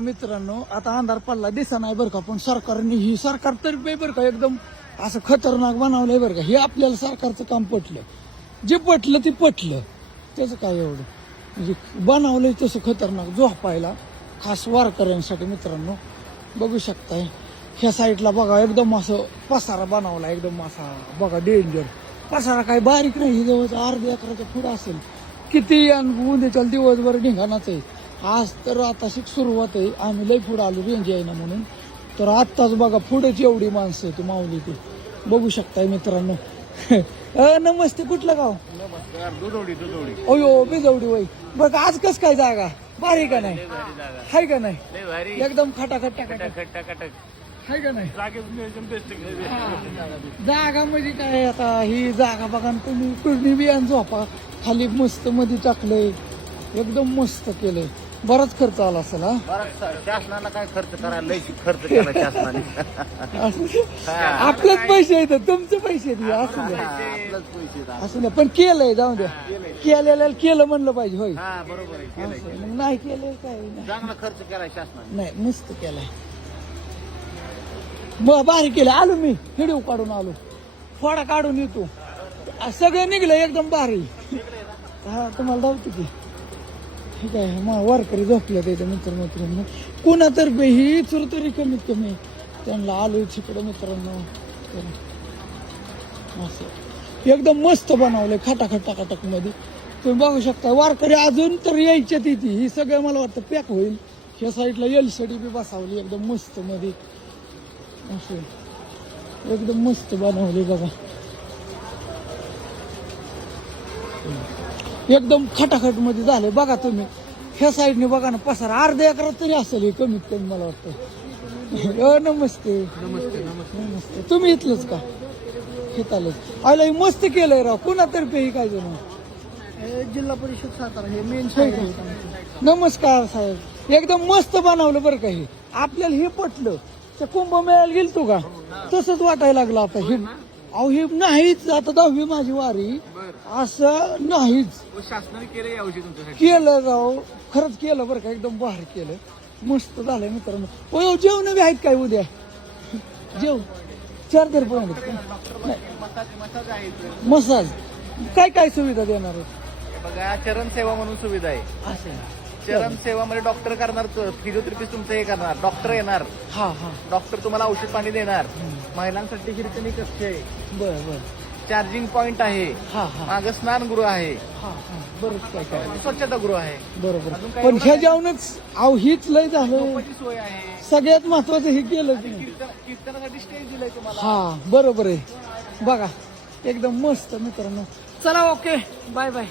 मित्रांनो आता अंधार पडला दिसा नाही बरं का, पण सरकारने ही सरकार तर्फे बरं का एकदम असं खतरनाक बनवलंय बरं का. हे आपल्याला सरकारचं काम पटलं, जे पटलं ते पटलं, त्याचं काय एवढं म्हणजे बनवलंय तसं खतरनाक झोपायला खास वारकऱ्यांसाठी. मित्रांनो बघू शकताय ह्या साईडला बघा एकदम असं पसारा बनवला, एकदम असा बघा डेंजर पसारा, काही बारीक नाही, जवळ अर्ध्या एकराच्या पुढं असेल किती. आणि उद्याच्या दिवसभर ढिंगाणाच आहे. आज तर आता सुरुवात आहे, आम्ही लय पुढे आलो रेंज आहे ना म्हणून. तर आत्ताच बघा पुढेच एवढी माणसं आहे ती माऊली ते बघू शकताय मित्रांनो. नमस्ते, कुठलं गाव? नमस्कार. दुधवडी. अयो बिजवडी वय. बघ आज कस काय जागा भारी का नाही? हाय का नाही? एकदम खटाखट हाय का नाही? जागा म्हणजे काय आता ही जागा बघा ना तुम्ही, पूर्ण बियाण झोपा खाली मस्त मध्ये टाकलंय, एकदम मस्त केलंय. बराच खर्च आला असेल हा. शासनाला काय खर्च करायला लय खर्च केला शासनाने. आपलेच पैसे येतात, तुमचे पैसे येतात असं द्या, आपलंच पैसे आहेत. असं नाही. पण केलंय जाऊ द्या, केलेलं केलं म्हणलं पाहिजे होय. हा बरोबर आहे, केलंय, असं, केलंय. मग नाही केलं काय नाही. चांगला खर्च केलाय शासनाने. नाही मस्त केलाय, भारी केलं. आलो मी व्हिडिओ काढून आलो, फोडा काढून येतो, सगळं निघलं एकदम भारी. हा तुम्हाला धावतो की ठीक आहे. मग वारकरी झोपले त्याच्या मित्रांनो, कुणातर्फे ही चूर तरी कमीत कमी त्यांना आलो तिकडं मित्रांनो. असं एकदम मस्त बनवलंय खटाखट मध्ये तुम्ही बघू शकता. वारकरी अजून तर यायच्या तिथे, ही सगळं मला वाटतं पॅक होईल. ह्या साईडला एलसीडी बी बसावली एकदम मस्त मध्ये, असं एकदम मस्त बनवली बघा, एकदम खटाखट मध्ये झाले. बघा तुम्ही ह्या साईडने बघा ना पसारा अर्ध्या एकरात तरी असेल हे कमीत कमी मला वाटतं. नमस्ते. नमस्ते. तुम्ही इथलंच का? घेतालच आलं मस्त केलंय राव. कुणातर्फे ही काय जण? जिल्हा परिषद सातारा हे मेन नमस्कार साहेब, एकदम मस्त बनवलं बरं का. हे आपल्याला हे पटलं. त्या कुंभमेळ्याला गेलतो का तसंच वाटायला लागलं आता. हे अहो हे नाहीच, आता 10वी माझी वारी, असं नाहीच शासनाने केलं यावर्षी तुमच्यासाठी. केलं राव, खरंच केलं बरं का, एकदम भारी केलं, मस्त झालंय मित्रांनो. हो जेवण बी आहेत काय उद्या? जेव 4 तर पण मसाज आहे इथं. मसाज काय काय सुविधा देणार आहेत? बघा चरण सेवा म्हणून सुविधा आहे. असं चरण सेवा मध्ये डॉक्टर करणार, फिजिओथेरपिस्ट तुमचं हे करणार, डॉक्टर येणार, हा हा डॉक्टर तुम्हाला औषध पाणी देणार. महिलांसाठी कीर्तनी कक्ष आहे, बर बर चार्जिंग पॉइंट आहे, हा हा मागं स्नानगृह आहे, हा हा बरंच काय काय स्वच्छता गृह आहे, बरोबर. अजून काय पण एवढं ह्या नाही. जेवणच अहो हीच लय झालं. झोपाची सोय आहे, सगळ्यात महत्वाचं हे केलं की नाही? कीर्तनासाठी स्टेज दिलंय तुम्हाला. हा बरोबर आहे. बघा एकदम मस्त मित्रांनो. चला ओके, बाय बाय.